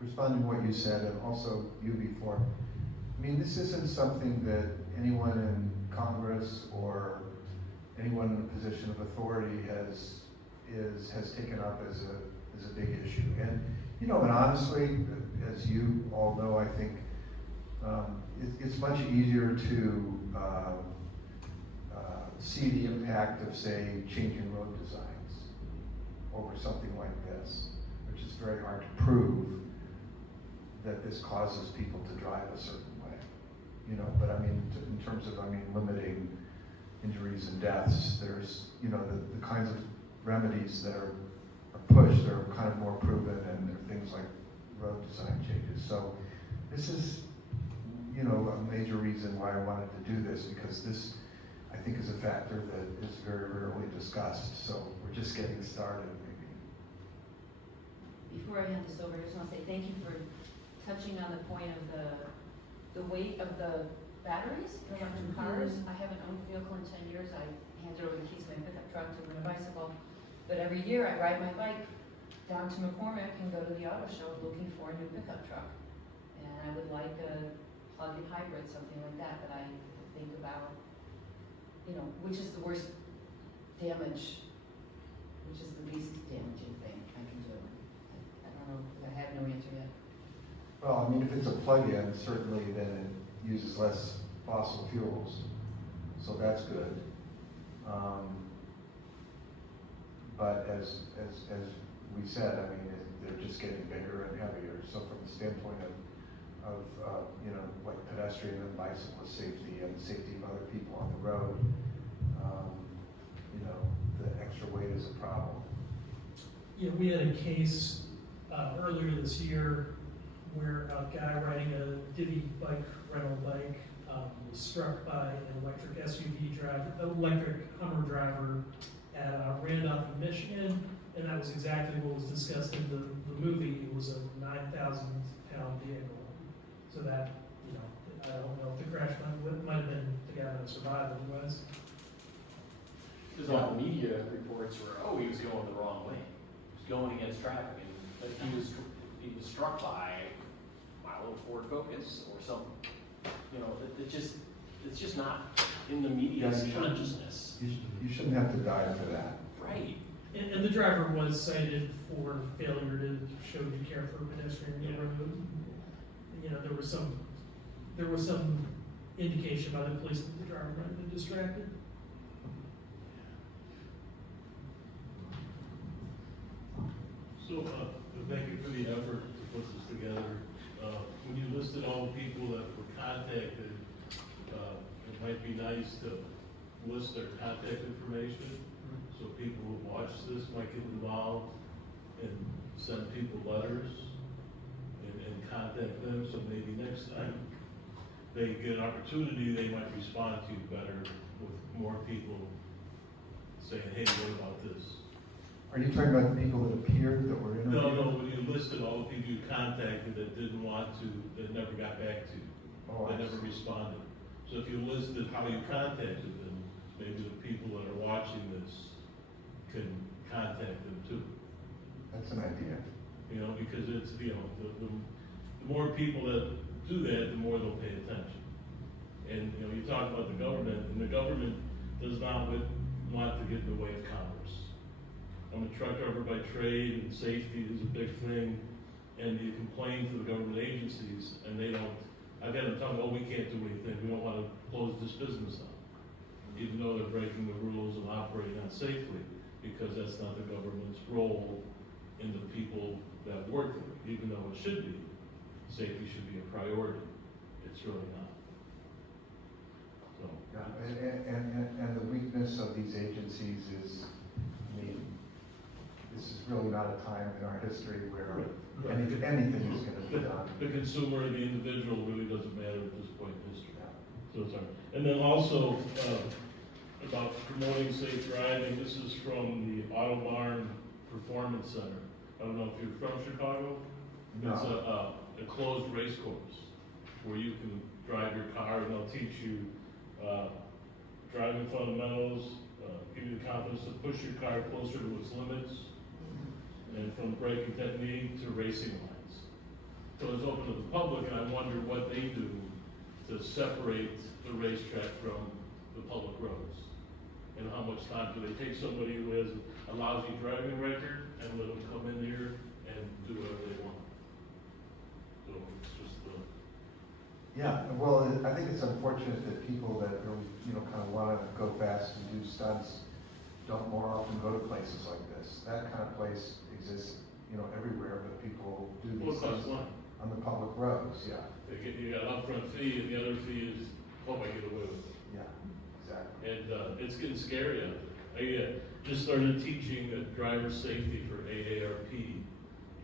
responding to what you said, and also you before, I mean, this isn't something that anyone in Congress or anyone in a position of authority has taken up as a big issue. And and honestly, as you all know, I think it's much easier to see the impact of, say, changing road designs over something like this, which is very hard to prove that this causes people to drive a certain way. But I mean, in terms of, limiting injuries and deaths, there's, the kinds of remedies that are pushed are kind of more proven, and there are things like road design changes. So this is, a major reason why I wanted to do this, because this, I think, is a factor that is very rarely discussed. So we're just getting started, maybe. Before I hand this over, I just want to say thank you for touching on the point of the weight of the batteries in electric cars. I haven't owned a vehicle in 10 years. I handed over the keys to my pickup truck to rent a bicycle. But every year I ride my bike down to McCormick and go to the auto show looking for a new pickup truck. And I would like a plug-in hybrid, something like that, I think about, which is the worst damage, which is the least damaging thing I can do. I don't know, I have no answer yet. Well, I mean, if it's a plug-in, certainly then it uses less fossil fuels, so that's good. But as we said, I mean, they're just getting bigger and heavier. So from the standpoint of like pedestrian and bicyclist safety and the safety of other people on the road, the extra weight is a problem. Yeah, we had a case earlier this year where a guy riding a Divvy rental bike was struck by an electric Hummer driver at Randolph, Michigan, and that was exactly what was discussed in the movie. It was a 9,000-pound vehicle. So that, I don't know if the crash might have been the guy that survived otherwise. Because all the media reports were, he was going the wrong way. He was going against traffic, and he was struck by my old Ford Focus or something. It's just not in the media's consciousness. You shouldn't have to die for that. Right. And the driver was cited for failure to show due care for a pedestrian in the road. There was some indication by the police that the driver might have been distracted. So, thank you for the effort to put this together. When you listed all the people that were contacted, it might be nice to list their contact information, so people who watch this might get involved and send people letters and contact them, so maybe next time they get an opportunity, they might respond to you better with more people saying, hey, what about this? Are you talking about the people that appeared that were interviewed? No, when you listed all the people you contacted that didn't want to, that never got back to you, that never responded. So if you listed how you contacted them, maybe the people that are watching this can contact them too. That's an idea. Because it's, the more people that do that, the more they'll pay attention. And, you talk about the government, and the government does not want to get in the way of commerce. I'm a truck driver by trade, and safety is a big thing, and you complain to the government agencies, and they don't. I've got them telling me, we can't do anything, we don't want to close this business down, even though they're breaking the rules and operating unsafely, because that's not the government's role in the people that work there, even though it should be. Safety should be a priority. It's really not. So. Yeah, and the weakness of these agencies is, this is really not a time in our history where anything is going to be done. The consumer and the individual really doesn't matter at this point in history. So it's hard. And then also about promoting safe driving. This is from the Auto Barn Performance Center. I don't know if you're from Chicago. No. It's a closed race course where you can drive your car, and they'll teach you driving fundamentals, give you the confidence to push your car closer to its limits, and from braking technique to racing lines. So it's open to the public, and I wonder what they do to separate the racetrack from the public roads. And how much time do they take somebody who has a lousy driving record and let them come in here and do whatever they want? So it's just, Yeah, well, I think it's unfortunate that people that really, kind of want to go fast and do stunts don't more often go to places like this. That kind of place exists, everywhere, but people do well, these it costs things money. on the public roads, yeah, You got an upfront fee, and the other fee is, hope I get away with it. yeah, exactly. And it's getting scary out there. I just started teaching driver safety for AARP,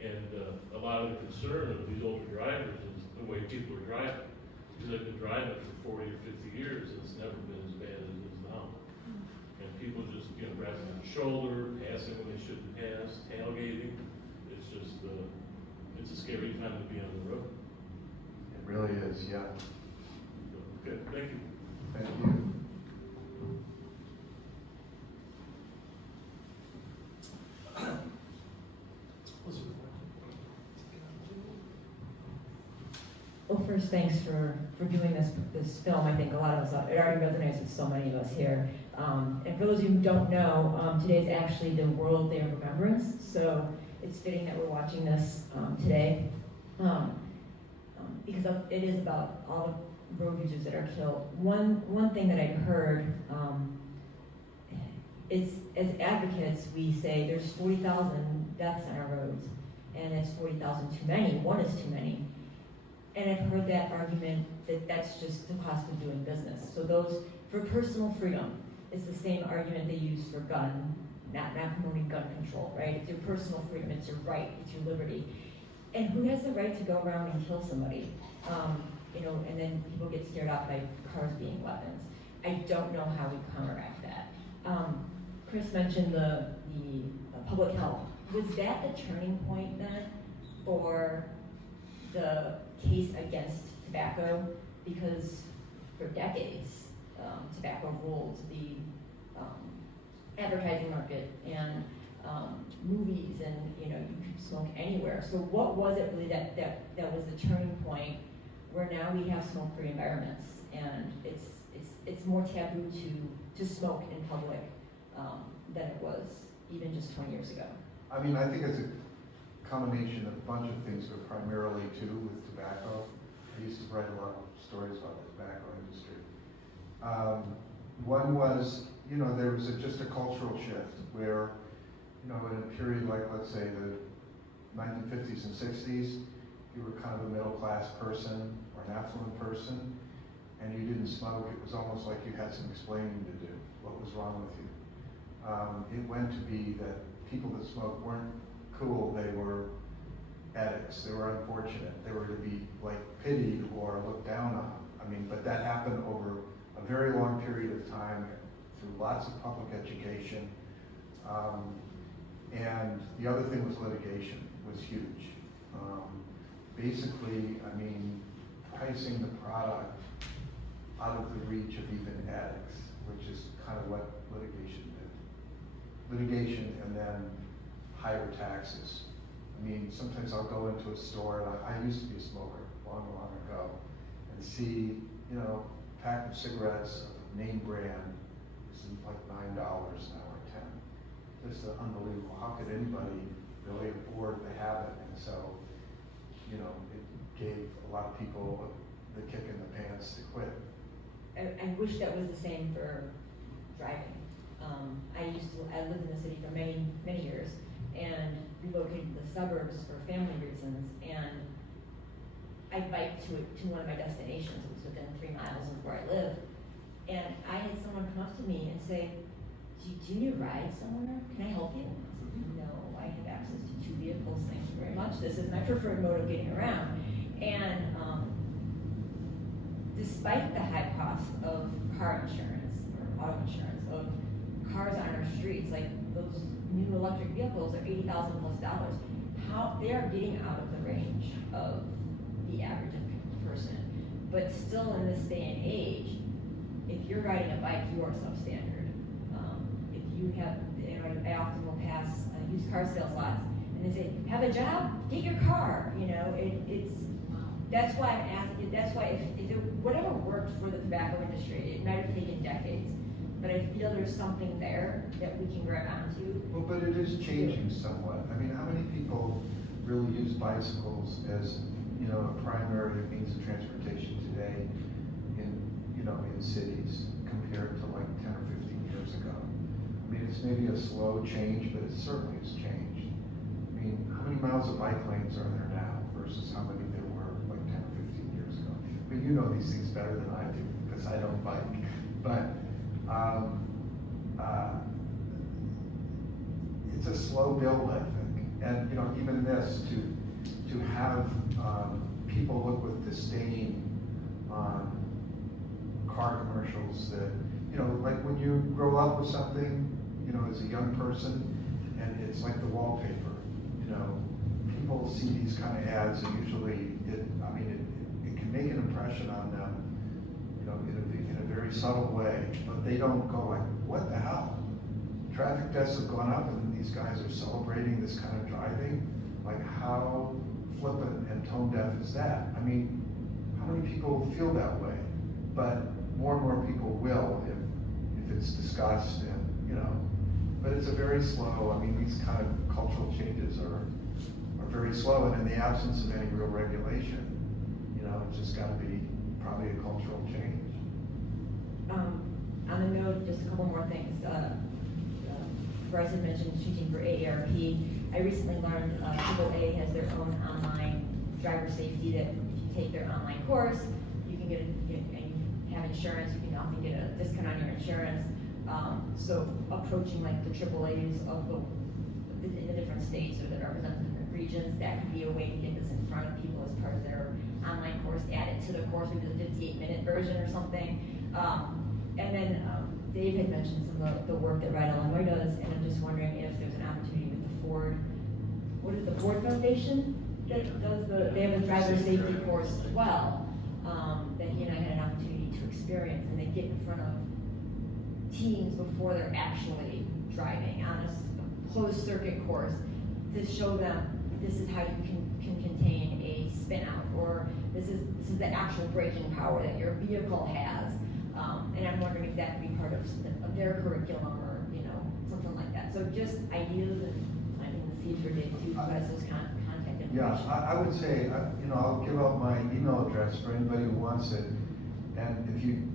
and a lot of the concern of these older drivers is the way people are driving. Because they've been driving for 40 or 50 years, and it's never been as bad as it is now. And people just, grabbing on the shoulder, passing when they shouldn't pass, tailgating. It's just, it's a scary time to be on the road. It really is, yeah. Okay, thank you. Thank you. Well, first, thanks for doing this film. I think a lot of us, it already resonates with so many of us here. And for those of you who don't know, today is actually the World Day of Remembrance, so it's fitting that we're watching this today. Because it is about all the road users that are killed. One thing that I've heard is, as advocates, we say there's 40,000 deaths on our roads, and it's 40,000 too many. One is too many. And I've heard that argument that that's just the cost of doing business. So those, for personal freedom, it's the same argument they use for gun, not promoting gun control, right? It's your personal freedom, it's your right, it's your liberty. And who has the right to go around and kill somebody? And then people get scared off by cars being weapons. I don't know how we counteract that. Chris mentioned the public health. Was that the turning point then for the case against tobacco? Because for decades, tobacco ruled the advertising market and movies, and you could smoke anywhere. So what was it really that was the turning point where now we have smoke-free environments, and it's more taboo to smoke in public than it was even just 20 years ago? I mean, I think it's a combination of a bunch of things, but primarily too with tobacco. I used to write a lot of stories about the tobacco industry. One was, there was just a cultural shift where, in a period like, let's say, the 1950s and 60s, you were kind of a middle-class person or an affluent person, and you didn't smoke. It was almost like you had some explaining to do. What was wrong with you? It went to be that people that smoked weren't cool. They were addicts. They were unfortunate. They were to be pitied or looked down on. I mean, but that happened over a very long period of time through lots of public education. And the other thing was litigation was huge. Basically, I mean, pricing the product out of the reach of even addicts, which is kind of what litigation did. Litigation and then higher taxes. I mean, sometimes I'll go into a store, and I used to be a smoker long ago, and see, a pack of cigarettes of name brand is like $9 now or $10. Just unbelievable. How could anybody really afford to have it? And so, it gave a lot of people the kick in the pants to quit. I wish that was the same for driving. I lived in the city for many, many years and relocated to the suburbs for family reasons, and I biked to one of my destinations. It was within 3 miles of where I lived, and I had someone come up to me and say, do you need a ride somewhere? Can I help you? I said, no, I have access to 2 vehicles, thank you very much. This is my preferred mode of getting around. And despite the high cost of car insurance or auto insurance, of cars on our streets, like those new electric vehicles are $80,000 plus, how they are getting out of the range of the average person. But still in this day and age, if you're riding a bike, you are substandard. If you have, I often will pass used car sales lots, and And they say, have a job, get your car, you know, that's why I'm asking, that's why if it, whatever worked for the tobacco industry, it might have taken decades, but I feel there's something there that we can grab onto. Well, but it is changing somewhat. I mean, how many people really use bicycles as, you know, a primary means of transportation today in cities compared to like 10 or 15 years ago? I mean, it's maybe a slow change, but it certainly has changed. I mean, how many miles of bike lanes are there now versus how many there were like 10 or 15 years ago? I mean, you know these things better than I do because I don't bike, but it's a slow build, I think. And, you know, even this, to have people look with disdain on car commercials that, you know, like when you grow up with something, you know, as a young person, and it's like the wallpaper, you know, people see these kind of ads and usually it can make an impression on them, you know, in a very subtle way, but they don't go like, what the hell? Traffic deaths have gone up and these guys are celebrating this kind of driving? Like, how flippant and tone deaf is that? I mean, how many people feel that way? But more and more people will if it's discussed and, you know, but it's a very slow, I mean, these kind of cultural changes are very slow, and in the absence of any real regulation, you know, it's just gotta be probably a cultural change. On the note, just a couple more things. Bryce had mentioned teaching for AARP. I recently learned AAA has their own online driver safety that if you take their online course, you can get and you have insurance, you can often get a discount on your insurance. So approaching like the AAAs in the different states or that represent different regions, that could be a way to get this in front of people as part of their online course, add it to the course, maybe the 58-minute version or something. And then Dave had mentioned some of the work that Ride Illinois does, and I'm just wondering if there's an opportunity with the Ford, what is the Ford Foundation that does they have a driver safety course as well, that he and I had an opportunity to experience, and they get in front of teens before they're actually driving on a closed circuit course to show them this is how you can contain a spin out, or this is the actual braking power that your vehicle has. And I'm wondering if that could be part of their curriculum or, you know, something like that. So just ideas and planning the future, Dave, to provide those contact information. Yeah, I would say, you know, I'll give out my email address for anybody who wants it. And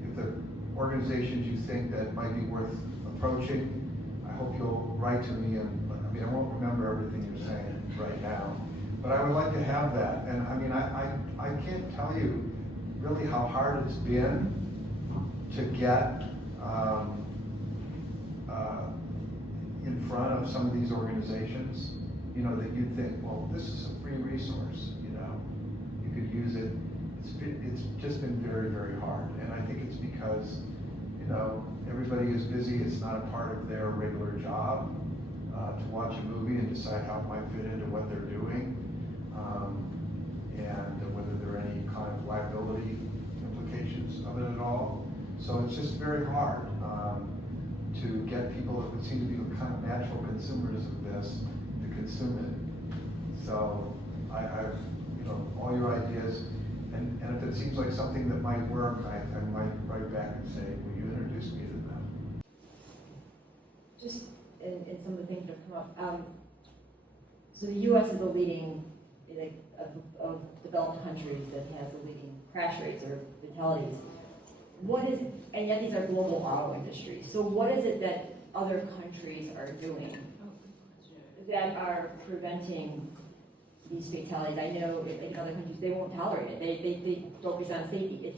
if the organizations you think that might be worth approaching, I hope you'll write to me. And I mean, I won't remember everything you're saying right now, but I would like to have that. And I mean, I can't tell you really how hard it's been to get in front of some of these organizations, you know, that you'd think, well, this is a free resource, you know, you could use it. It's just been very, very hard. And I think it's because, you know, everybody is busy. It's not a part of their regular job to watch a movie and decide how it might fit into what they're doing, and whether there are any kind of liability implications of it at all. So it's just very hard to get people that would seem to be kind of natural consumers of this to consume it. So I you know, all your ideas, and if it seems like something that might work, I might write back and say, will you introduce me to them? Just in some of the things that have come up. So the U.S. is a leading, like, of developed countries that has the leading crash rates or fatalities. And yet these are global auto industries. So what is it that other countries are doing that are preventing these fatalities? I know in other countries they won't tolerate it. They focus on safety.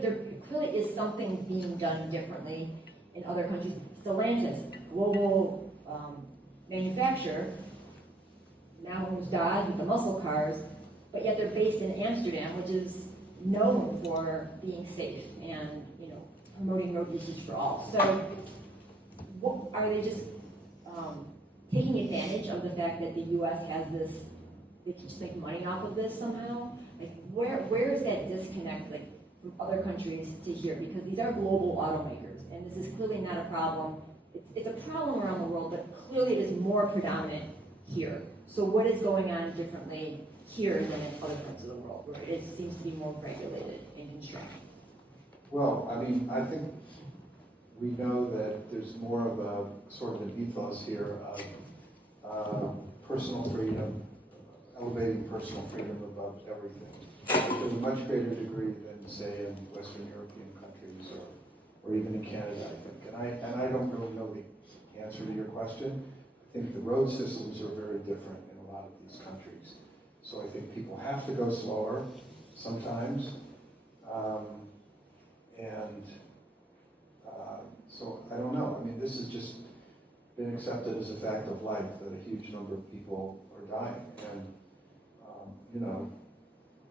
There clearly is something being done differently in other countries. Stellantis, global manufacturer, now owns Dodge with the muscle cars, but yet they're based in Amsterdam, which is known for being safe and, you know, promoting road usage for all. So, what, are they just taking advantage of the fact that the U.S. has this? They can just make money off of this somehow. Like, where is that disconnect, like, from other countries to here? Because these are global automakers, and this is clearly not a problem. It's a problem around the world, but clearly it is more predominant here. So what is going on differently here than in other parts of the world, where it seems to be more regulated and constrained? Well, I mean, I think we know that there's more of a sort of an ethos here of personal freedom, elevating personal freedom above everything, to a much greater degree than, say, in Western European countries or even in Canada, I think. And I don't really know the answer to your question. I think the road systems are very different in a lot of these countries. So I think people have to go slower sometimes. So I don't know. I mean, this has just been accepted as a fact of life that a huge number of people are dying. And, you know,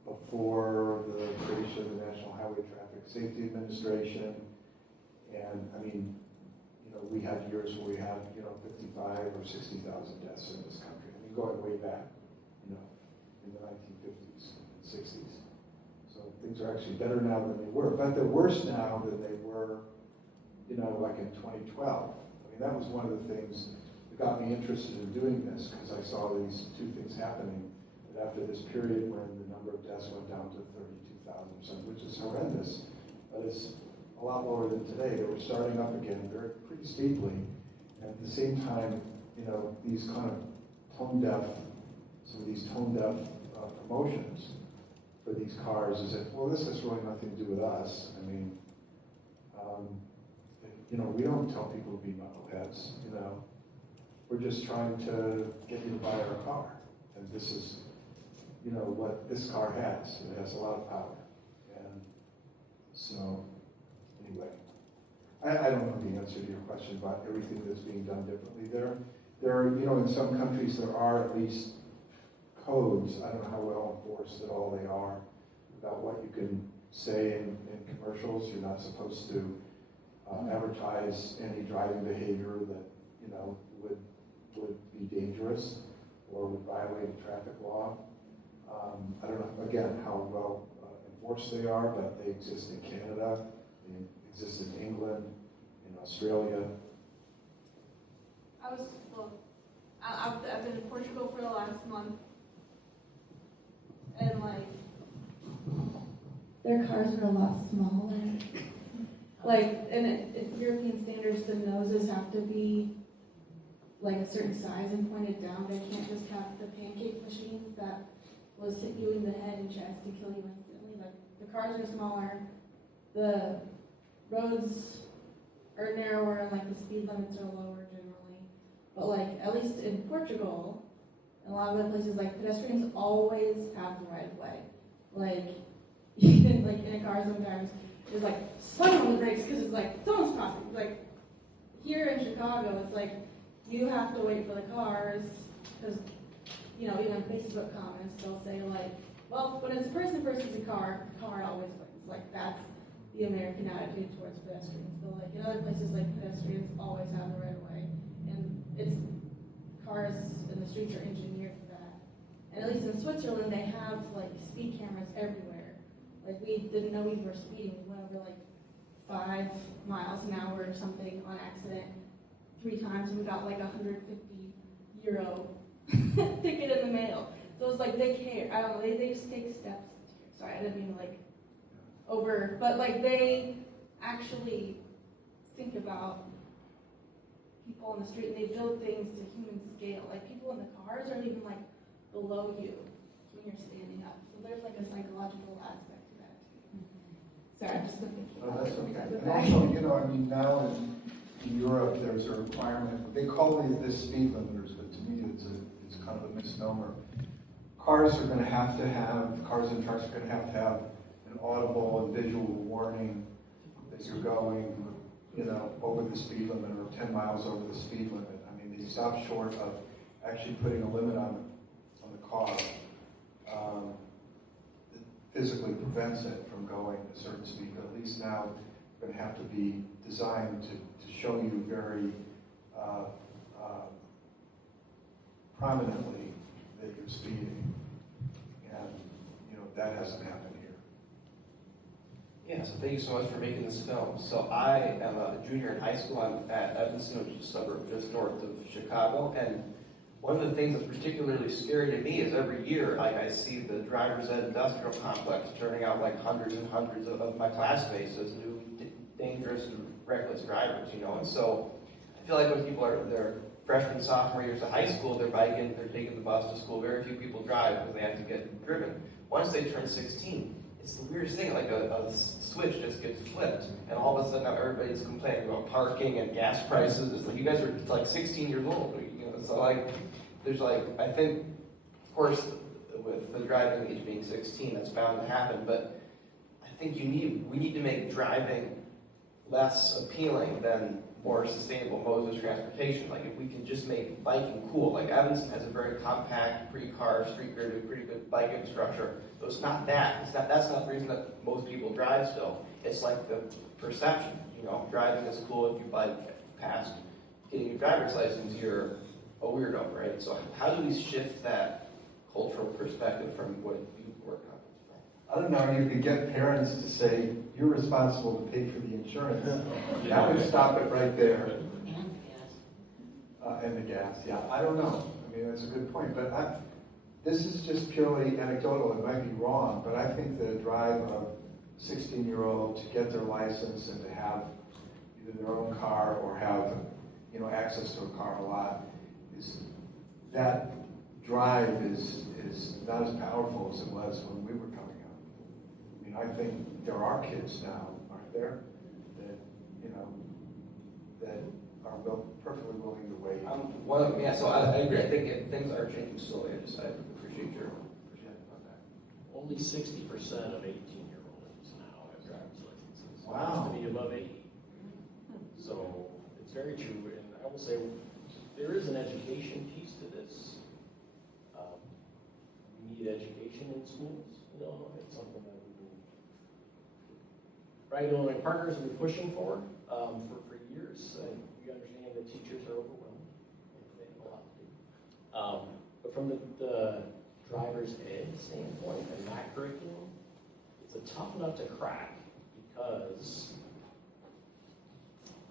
before the creation of the National Highway Traffic Safety Administration, and I mean, you know, we had years where we had, you know, 55 or 60,000 deaths in this country. I mean, going way back, you know, in the 1950s and 60s. So things are actually better now than they were, but they're worse now than they were, you know, like in 2012. I mean, that was one of the things that got me interested in doing this, because I saw these two things happening. That after this period when the number of deaths went down to 32,000 or something, which is horrendous, but it's a lot lower than today. They were starting up again pretty steeply. And at the same time, you know, these kind of some of these tone-deaf promotions for these cars is that, well, this has really nothing to do with us. I mean, you know, we don't tell people to be knuckleheads, you know. We're just trying to get you to buy our car. And this is, you know, what this car has. It has a lot of power. And so, anyway, I don't know the answer to your question about everything that's being done differently there. There are, you know, in some countries there are at least codes. I don't know how well enforced at all they are about what you can say in commercials. You're not supposed to advertise any driving behavior that, you know, would be dangerous or would violate a traffic law. I don't know, again, how well enforced they are, but they exist in Canada, they exist in England, in Australia. I've been in Portugal for the last month, and like, their cars are a lot smaller. Like, and in European standards, the noses have to be like a certain size and pointed down. They can't just have the pancake machines that will hit you in the head and tries to kill you instantly. Like, the cars are smaller, the roads are narrower, and like the speed limits are lower generally. But like, at least in Portugal, and a lot of other places, like, pedestrians always have the right of way. Like, even like in a car sometimes, it's like slam on the brakes because it's like someone's crossing. Like, here in Chicago, it's like you have to wait for the cars because, you know, even Facebook comments, they'll say like, well, when it's person versus a car, the car always wins. Like, that's the American attitude towards pedestrians. But like in other places, like, pedestrians always have the right of way, and it's cars and the streets are engineered for that. And at least in Switzerland, they have like speed cameras everywhere. Like, we didn't know we were speeding. We went over like 5 miles an hour or something on accident 3 times, and we got like €150 ticket in the mail. So it's like, they care. I don't know, they just take steps. Sorry, I didn't mean to like over, but like, they actually think about people on the street, and they build things to human scale. Like, people in the cars are even like below you when you're standing up. So there's like a psychological aspect to that too. Sorry, I'm just thinking Oh, about that's it. okay. And also, you know, I mean, now in Europe, there's a requirement. They call this speed limiters, but to me, it's kind of a misnomer. Cars and trucks are going to have an audible and visual warning that you're going, you know, over the speed limit or 10 miles over the speed limit. I mean, they stop short of actually putting a limit on the car. It physically prevents it from going a certain speed, but at least now it's going to have to be designed to show you very prominently that you're speeding. And, you know, that hasn't happened here. Yeah, so thank you so much for making this film. So I am a junior in high school. I'm at Evanston, which is a suburb just north of Chicago. And One of the things that's particularly scary to me is every year I see the driver's ed industrial complex turning out like hundreds and hundreds of my classmates as new dangerous and reckless drivers, you know. And so I feel like when people are they're freshmen, sophomore years of high school, they're biking, they're taking the bus to school. Very few people drive because they have to get driven. Once they turn 16, it's the weirdest thing, like a switch just gets flipped, and all of a sudden now everybody's complaining about parking and gas prices. It's like you guys are like 16 years old, you know. So like, there's like, I think, of course, with the driving age being 16, that's bound to happen. But I think we need to make driving less appealing than more sustainable modes of transportation. Like if we can just make biking cool. Like Evanston has a very compact, pre-car, street grid, pretty good bike infrastructure. So it's not that. That's not the reason that most people drive still. It's like the perception. You know, driving is cool. If you bike past getting your driver's license, you're a weirdo, right? So how do we shift that cultural perspective from what you work on? I don't know, you could get parents to say, you're responsible to pay for the insurance. That would stop it right there. And the gas, yeah, I don't know. I mean, that's a good point, but this is just purely anecdotal, it might be wrong, but I think the drive of a 16-year-old to get their license and to have either their own car or have, you know, access to a car a lot, that drive is not as powerful as it was when we were coming up. I mean, I think there are kids now, aren't there, that, you know, that are perfectly willing to wait. One of them, yeah, so I agree. I think things are changing slowly. I appreciate your perspective on that. Only 60% of 18-year-olds now have driver's licenses. Wow. It used to be above 80. So it's very true. And I will say there is an education piece to this. We need education in schools in Illinois. It's something that we've been, right, Illinois partners have been pushing for years. We understand that teachers are overwhelmed. They have a lot to do. But from the driver's ed standpoint and that curriculum, it's a tough nut to crack because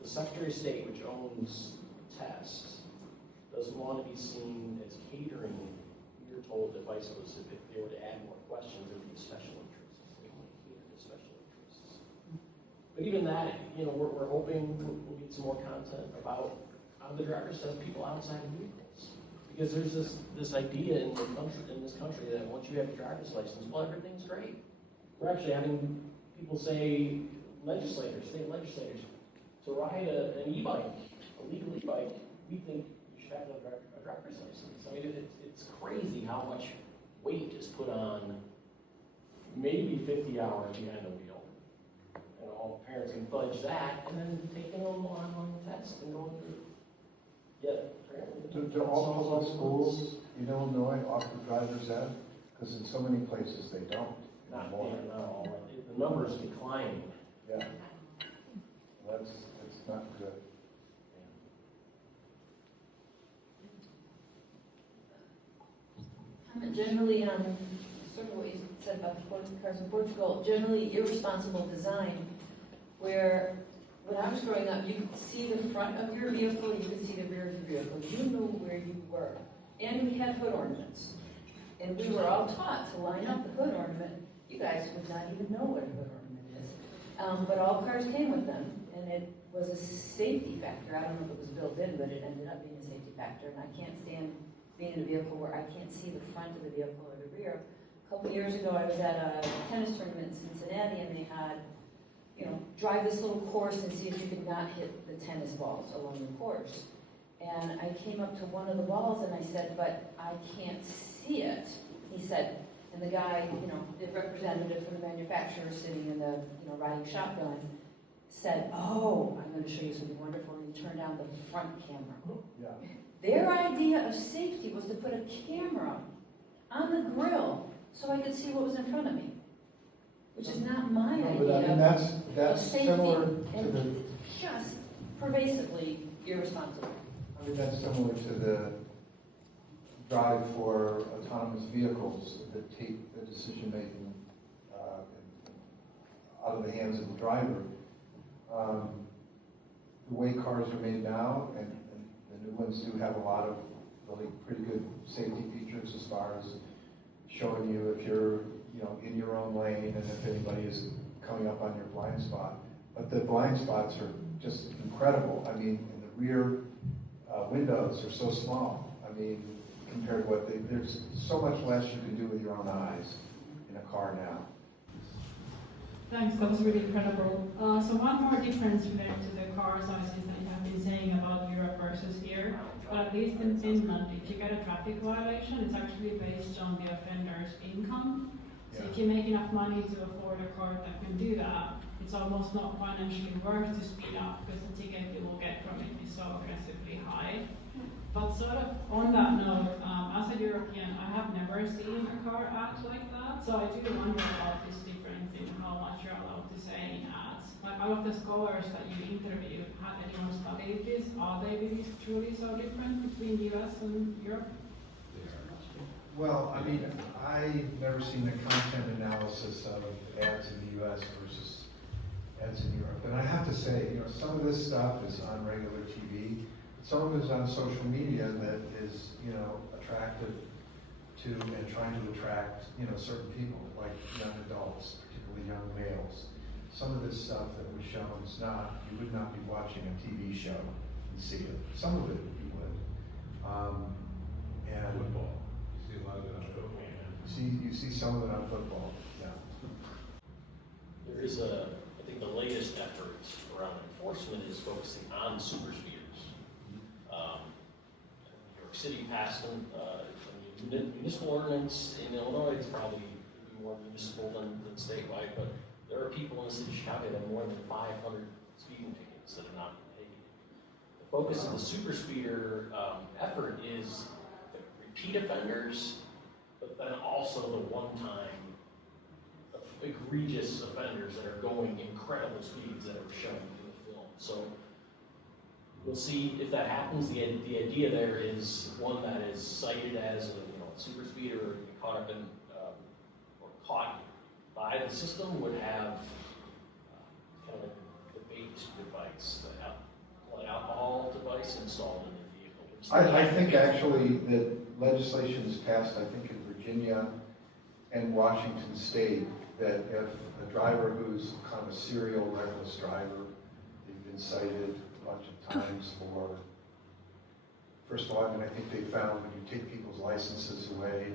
the Secretary of State, which owns tests, doesn't want to be seen as catering. We were told if they were to add more questions, there would be special interests. They want to cater to special interests. But even that, you know, we're hoping we'll get some more content about how the driver's test people outside of vehicles. Because there's this idea in this country that once you have a driver's license, well, everything's great. We're actually having people say, state legislators, to ride an e-bike, a legal e-bike, we think you should have a driver's license. I mean, it's crazy how much weight is put on maybe 50 hours behind the wheel. And all parents can fudge that, and then taking them on the test and going through. Yeah, apparently. Do all public schools in Illinois offer driver's ed? Because in so many places they don't. Not all. The number's declining. Yeah. That's not good. Generally, sort of what you said about the cars in Portugal, generally irresponsible design, where when I was growing up, you could see the front of your vehicle, you could see the rear of your vehicle. You knew where you were. And we had hood ornaments. And we were all taught to line up the hood ornament. You guys would not even know what a hood ornament is. But all cars came with them, and it was a safety factor. I don't know if it was built in, but it ended up being a safety factor. And I can't stand being in a vehicle where I can't see the front of the vehicle or the rear. A couple years ago, I was at a tennis tournament in Cincinnati, and they had, you know, drive this little course and see if you could not hit the tennis balls along the course. And I came up to one of the balls and I said, but I can't see it. He said, and the guy, you know, the representative from the manufacturer sitting in the, you know, riding shotgun said, oh, I'm going to show you something wonderful. And he turned down the front camera. Yeah. Their idea of safety was to put a camera on the grill so I could see what was in front of me, which is not my No, idea but I mean, of that's safety. similar to And the, just pervasively irresponsible. I mean, that's similar to the drive for autonomous vehicles that take the decision-making out of the hands of the driver. The way cars are made now, and the new ones do have a lot of really pretty good safety features as far as showing you if you're, you know, in your own lane and if anybody is coming up on your blind spot. But the blind spots are just incredible. I mean, in the rear windows are so small. I mean, compared to what there's so much less you can do with your own eyes in a car now. Thanks, that was really incredible. So one more difference related to the car sizes that you have been saying about Europe versus here, but at least in Finland, if you get a traffic violation, it's actually based on the offender's income. So if you make enough money to afford a car that can do that, it's almost not financially worth to speed up because the ticket you will get from it is so aggressively high. But sort of on that note, as a European, I have never seen a car act like that, so I do wonder about this difference in how much you're allowed to say in ads. Like out of the scholars that you interviewed, had anyone studied this? Are they really truly so different between US and Europe? Well, I mean, I've never seen the content analysis of ads in the US versus ads in Europe. And I have to say, you know, some of this stuff is on regular TV. Some of it is on social media that is, you know, attractive to and trying to attract, you know, certain people, like young adults, particularly young males. Some of this stuff that was shown is not, you would not be watching a TV show and see it. Some of it you would. And Football. You see a lot of it on football. you see some of it on football, yeah. There is I think the latest effort around enforcement is focusing on super speeders. New York City passed a municipal ordinance. In Illinois, it's probably more municipal than statewide, but there are people in the city of Chicago that have more than 500 speeding tickets that have not been paid. The focus of the super speeder effort is the repeat offenders, but then also the one-time egregious offenders that are going incredible speeds that are shown in the film. So we'll see if that happens. The idea there is one that is cited as a super speeder or caught up in or caught by the system would have kind of a debate device, an alcohol device installed in the vehicle. I think actually that legislation is passed, I think in Virginia and Washington State, that if a driver who's kind of a serial reckless driver, they've been cited a bunch of times for, first of all, I mean, I think they found when you take people's licenses away,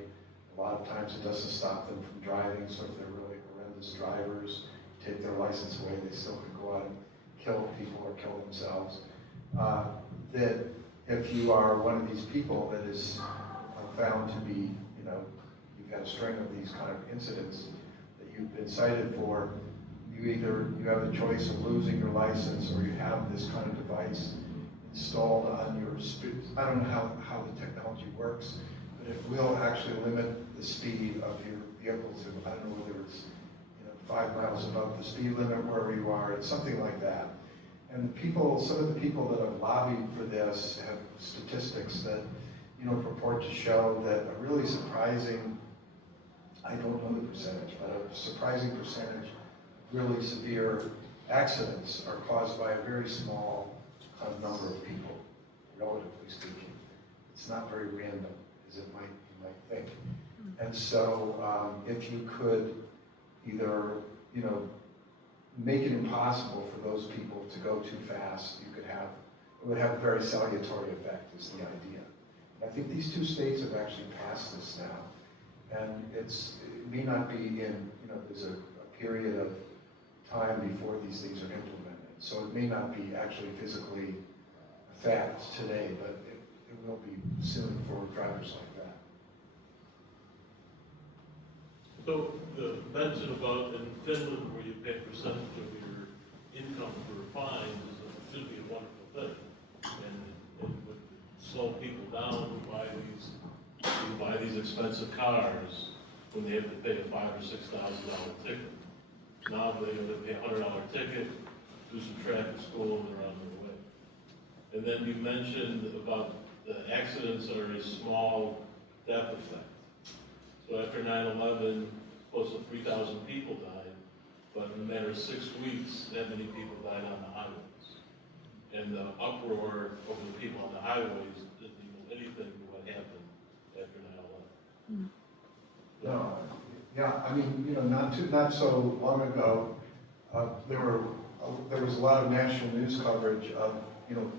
a lot of times it doesn't stop them from driving, so if they're really horrendous drivers, take their license away, they still can go out and kill people or kill themselves. That if you are one of these people that is found to be, you know, you've got a string of these kind of incidents that you've been cited for, you have a choice of losing your license or you have this kind of device installed on your speed. I don't know how the technology works, but it will actually limit the speed of your vehicle to, I don't know whether it's 5 miles above the speed limit wherever you are, it's something like that. And some of the people that have lobbied for this have statistics that, purport to show that a really surprising, I don't know the percentage, but a surprising percentage of really severe accidents are caused by a very small kind of number of people, relatively speaking. It's not very random, as you might think. And so if you could either, make it impossible for those people to go too fast, it would have a very salutary effect, is the idea. I think these two states have actually passed this now, and it may not be in, there's a period of time before these things are implemented. So it may not be actually physically a fact today, but it will be soon for drivers like that. So the mention about in Finland where you pay a percentage of your income for fines should be a wonderful thing. And it would slow people down who buy these expensive cars when they have to pay a $5,000 or $6,000 ticket. Now they have to pay a $100 ticket, do some traffic school, and they're on their way. And then you mentioned about the accidents are a small death effect. So after 9/11, close to 3,000 people died, but in a matter of 6 weeks, that many people died on the highways. And the uproar over the people on the highways didn't equal anything to what that happened after 9/11. No, yeah, I mean, you know, not so long ago, there was a lot of national news coverage of, you know,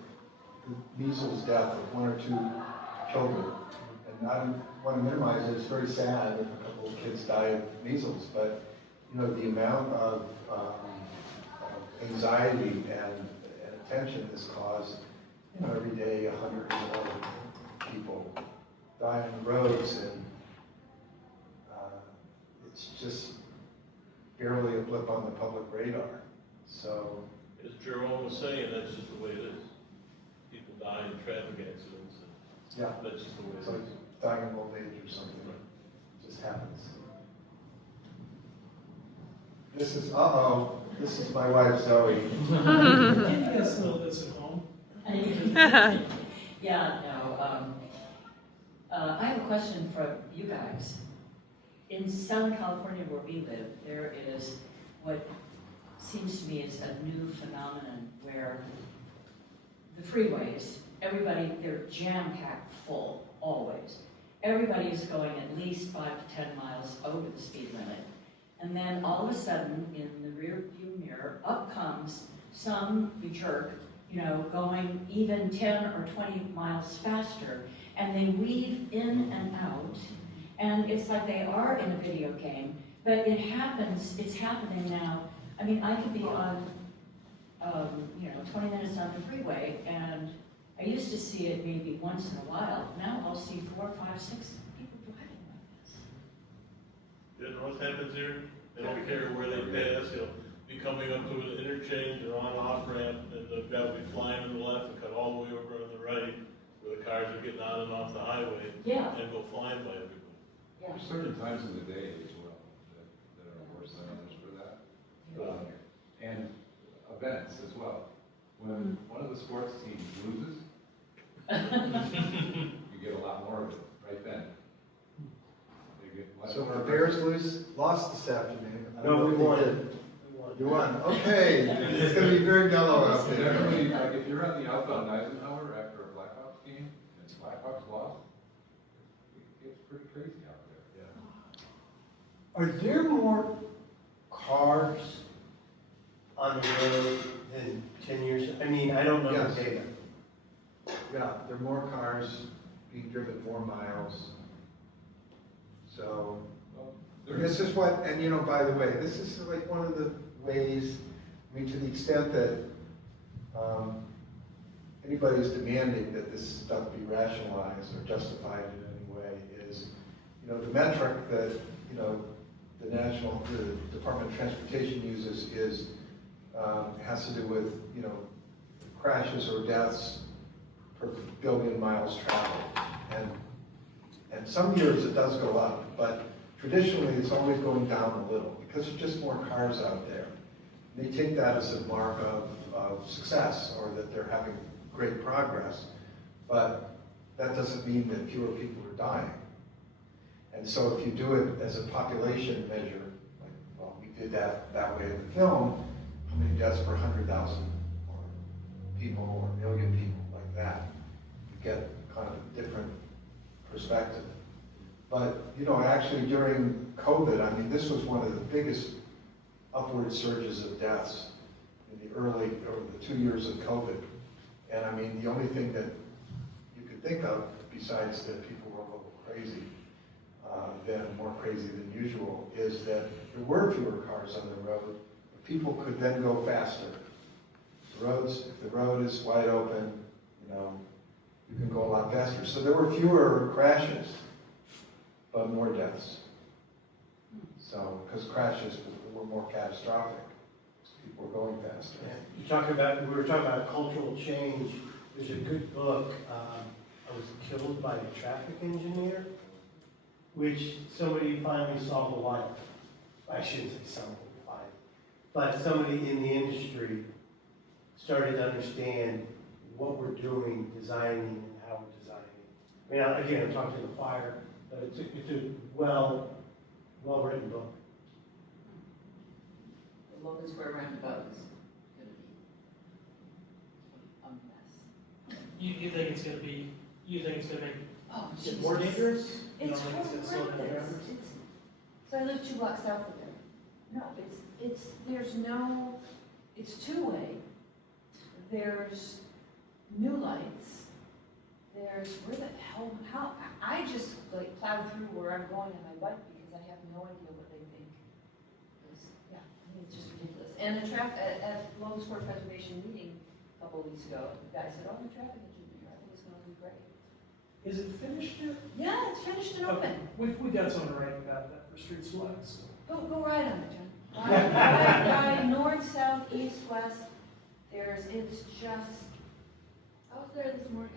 the measles death of 1 or 2 children. And I don't want to minimize it, it's very sad if a couple of kids die of measles, but, you know, the amount of anxiety and attention this caused, you know, every day 100 or more people die on the roads, and it's just barely a blip on the public radar. So, As Jerome was saying, that's just the way it is. People die in traffic accidents, and yeah, that's just the way it's it like is. dying of old age or something. It just happens. This is, this is my wife Zoe. Yes, a little bit at home. Yeah, no, I have a question for you guys. In Southern California where we live, there is what seems to me is a new phenomenon where the freeways, everybody, they're jam-packed full, always. Everybody is going at least 5 to 10 miles over the speed limit. And then all of a sudden, in the rear view mirror, up comes some jerk, you know, going even 10 or 20 miles faster, and they weave in and out, and it's like they are in a video game, but it happens, it's happening now. I mean, I could be on, 20 minutes on the freeway, and I used to see it maybe once in a while. Now I'll see 4, 5, 6 people driving like this. You know what happens here? They don't care where they pass, they'll be coming up to an interchange or on off ramp, and the guy will be flying to the left and cut all the way over on the right, where the cars are getting on and off the highway, Yeah, and go flying by everybody. yeah. There's certain times of the day as well that are worse than others for that. And events as well. When one of the sports teams loses, you get a lot more of it right then. They get much So more the Bears lost this afternoon. I don't No, know we if they won. did. You won, okay. It's gonna be very mellow out there. Definitely, like if you're on the outbound Eisenhower after a Blackhawks game and Blackhawks lost, it gets pretty crazy out there. Yeah. Are there more cars on the road than 10 years? I mean, I don't know Yes. the data. Yeah, there are more cars being driven more miles. So, Well, this is what, and you know, by the way, this is like one of the ways, I mean, to the extent that anybody is demanding that this stuff be rationalized or justified in any way is, you know, the metric that, you know, the Department of Transportation uses is, has to do with, you know, crashes or deaths per billion miles traveled. And some years it does go up, but traditionally it's always going down a little because there's just more cars out there. And they take that as a mark of success or that they're having great progress, but that doesn't mean that fewer people are dying. And so if you do it as a population measure, like, well, we did that way in the film, how many deaths per 100,000 people or a million people like that, you get kind of a different perspective. But, you know, actually during COVID, I mean, this was one of the biggest upward surges of deaths in the early, or the 2 years of COVID. And I mean, the only thing that you could think of, besides that people were a little crazy, more crazy than usual, is that there were fewer cars on the road. People could then go faster. If the road is wide open, you know, you can go a lot faster. So there were fewer crashes, but more deaths. So, because crashes were more catastrophic. People were going faster. We were talking about cultural change. There's a good book, I Was Killed by a Traffic Engineer, which somebody finally solved a life. I shouldn't say somebody finally, but somebody in the industry started to understand what we're doing, designing, and how we're designing. I mean, again, I'm talking to the choir, but it's a well-written book. The Logan Square roundabout is gonna be a mess. You think it's gonna make Oh, Is Jesus. it more dangerous? You It's don't think it's slow down horrendous. drivers? So I live 2 blocks south of there. No, there's no, it's two-way. There's new lights. There's, where the hell, how, I just like plow through where I'm going on my bike because I have no idea what they think. Yeah, I mean, it's just ridiculous. And the at Lowe's Court Preservation meeting a couple of weeks ago, the guy said, oh, the traffic engineer, I think it's gonna be great. Is it finished yet? Yeah, it's finished and Okay. open. We got someone writing about that for Streetsblog, so. Go ride on it, John. Ride north, south, east, west. It's just, I was there this morning,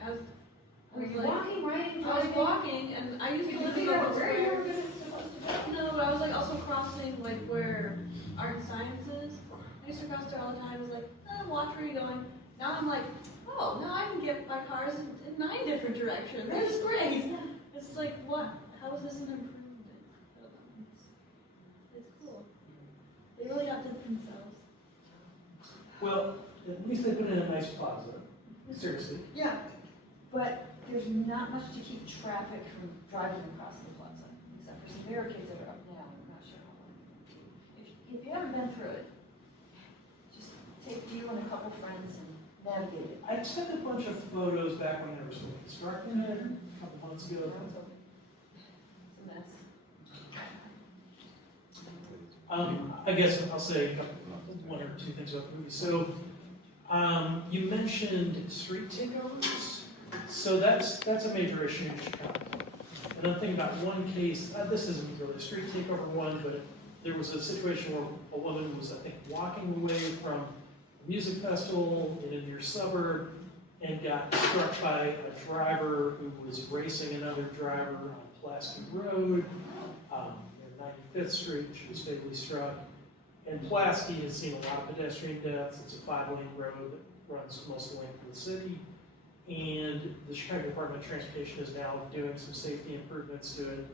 were you walking, riding, I was driving? walking, and I used to Did you live in figure out Open where you Square. were supposed to go? No, but I was like also crossing like where art and science is. I used to cross there all the time. I was like, watch where you're going. Now I'm like, oh, now I can get my cars in 9 different directions. That's great. It's like, what? How is this an improvement? I don't know. It's cool. They really outdid themselves. Well, at least they put in a nice plaza. Seriously. Yeah, but there's not much to keep traffic from driving across the plaza, except for some barricades that are up now. I'm not sure how long. If you haven't been through it, just take you and a couple friends and navigate it. I sent a bunch of photos back when they were still constructing it a couple months ago. It's a mess. I guess I'll say one or two things about the movie. So, you mentioned street takeovers. So that's a major issue in Chicago. And I'm thinking about one case, this isn't really a street takeover one, but there was a situation where a woman was, I think, walking away from a music festival in a near suburb and got struck by a driver who was racing another driver on Pulaski Road, near 95th Street. She was fatally struck. And Pulaski has seen a lot of pedestrian deaths. It's a 5-lane road that runs most of the way through the city. And the Chicago Department of Transportation is now doing some safety improvements to it.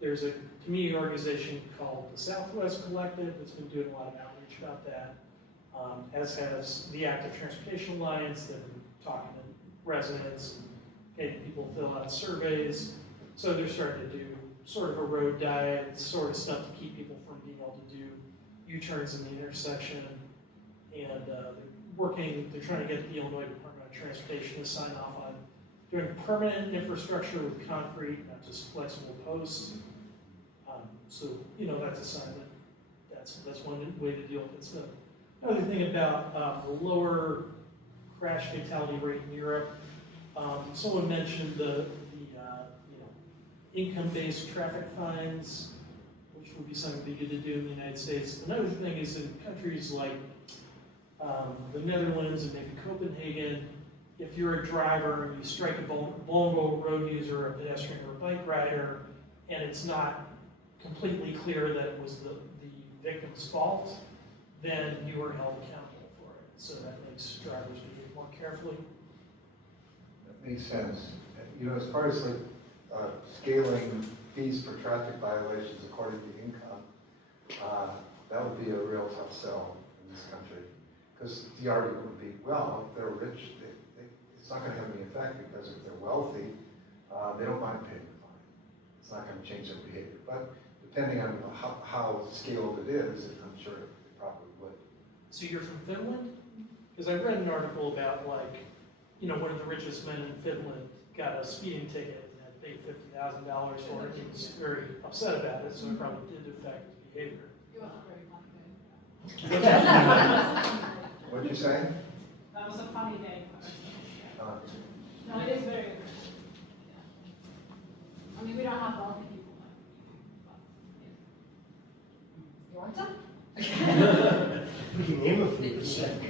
There's a community organization called the Southwest Collective that's been doing a lot of outreach about that, as has the Active Transportation Alliance. They've been talking to residents and getting people to fill out surveys. So they're starting to do sort of a road diet, sort of stuff to keep people from being able to do U-turns in the intersection. And they're trying to get the Illinois Department of Transportation to sign off on doing permanent infrastructure with concrete, not just flexible posts. So, that's a sign that that's one way to deal with it. So, another thing about the lower crash fatality rate in Europe, someone mentioned the income-based traffic fines, which would be something that'd be good to do in the United States. Another thing is in countries like the Netherlands and maybe Copenhagen, if you're a driver and you strike a vulnerable road user, a pedestrian or a bike rider, and it's not completely clear that it was the victim's fault, then you are held accountable for it. So that makes drivers behave more carefully. That makes sense. As far as scaling fees for traffic violations according to income, that would be a real tough sell in this country. Because the argument would be, well, if they're rich, it's not going to have any effect, because if they're wealthy, they don't mind paying the fine. It's not going to change their behavior. But depending on how scaled it is, I'm sure it probably would. So you're from Finland? Because I read an article about one of the richest men in Finland got a speeding ticket and had paid $50,000 for it. He was very upset about it, so it probably did affect his behavior. What'd you say? That was a funny day for us. Uh, No, it is very good. I mean, we don't have wealthy people You want some? We can name a few. Said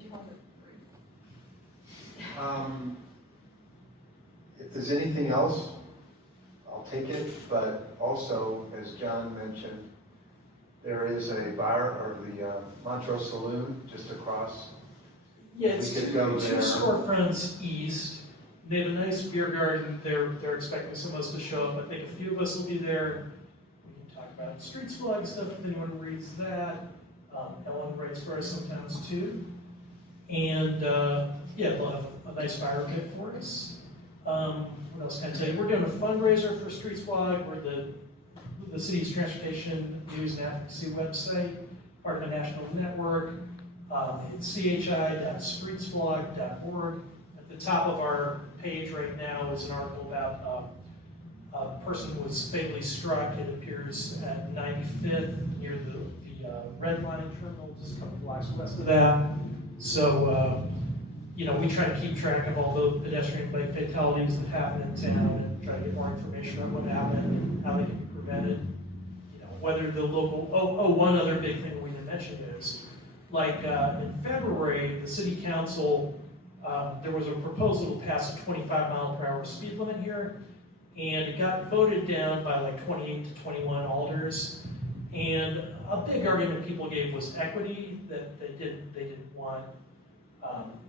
you wanted If there's anything else, I'll take it, but also, as John mentioned, there is a bar, or the Montrose Saloon, just across. Yeah, it's We could two go there. storefronts east. They have a nice beer garden. They're expecting some of us to show up. I think a few of us will be there. We can talk about Streetsblog stuff if anyone reads that. Ellen writes for us sometimes too. And they'll have a nice fire pit for us. What else can I tell you? We're doing a fundraiser for Streetsblog. We're the city's transportation news and advocacy website, part of a national network. It's chi.streetsblog.org. At the top of our page right now is an article about a person who was fatally struck. It appears at 95th near the Red Line terminal, just a couple blocks west of that. So, we try to keep track of all the pedestrian bike fatalities that happen in town and try to get more information on what happened and how they can be prevented. Whether the local, one other big thing we didn't mention is, in February, the city council, there was a proposal to pass a 25-mile-per-hour speed limit here, and it got voted down by 28 to 21 alders. And a big argument people gave was equity, that they didn't want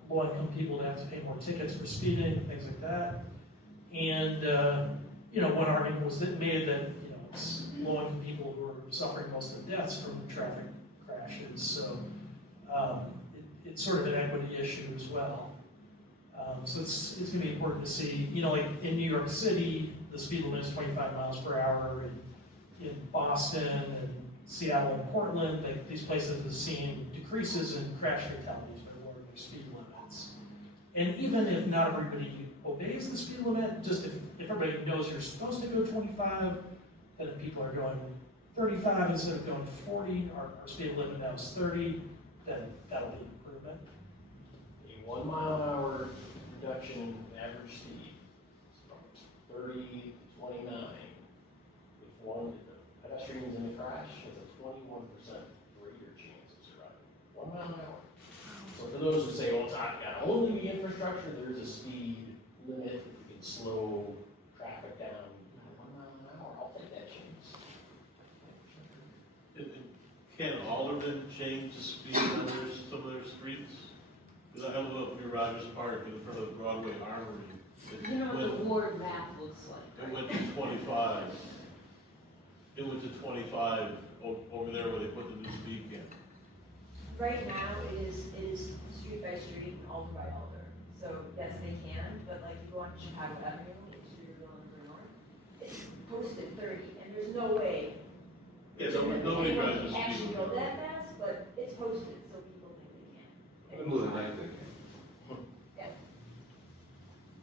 low-income people to have to pay more tickets for speeding and things like that. And one argument was made that it's low-income people who are suffering most of the deaths from the traffic crashes. So it's sort of an equity issue as well. So it's going to be important to see. In New York City, the speed limit is 25 miles per hour. In Boston and Seattle and Portland, these places have seen decreases in crash fatalities by lowering their speed limits. And even if not everybody obeys the speed limit, just if everybody knows you're supposed to go 25, then if people are going 35 instead of going 40, our speed limit now is 30, then that'll be an improvement. A 1 mile an hour reduction in average speed from 30 to 29. If one pedestrian's in a crash, has a 21% greater chance of surviving. 1 mile an hour. So for those who say, well, it's not got to only be infrastructure, there's a speed limit, you can slow traffic down. 1 mile an hour, I'll take that chance. Can aldermen change the speed on some of their streets? Because I live up near Rogers Park in front of Broadway Armory. You know what the ward map looks like. It went to 25. It went to 25 over there where they put the new speed camera. Right now, it is street by street and alder by alder. So yes, they can, but you go on Chicago Avenue, which you're going for north, it's posted 30, and there's no way. Yeah, nobody anyone drives the can actually speed. go that fast, but it's posted, so people think they can. In the middle of the night, they can.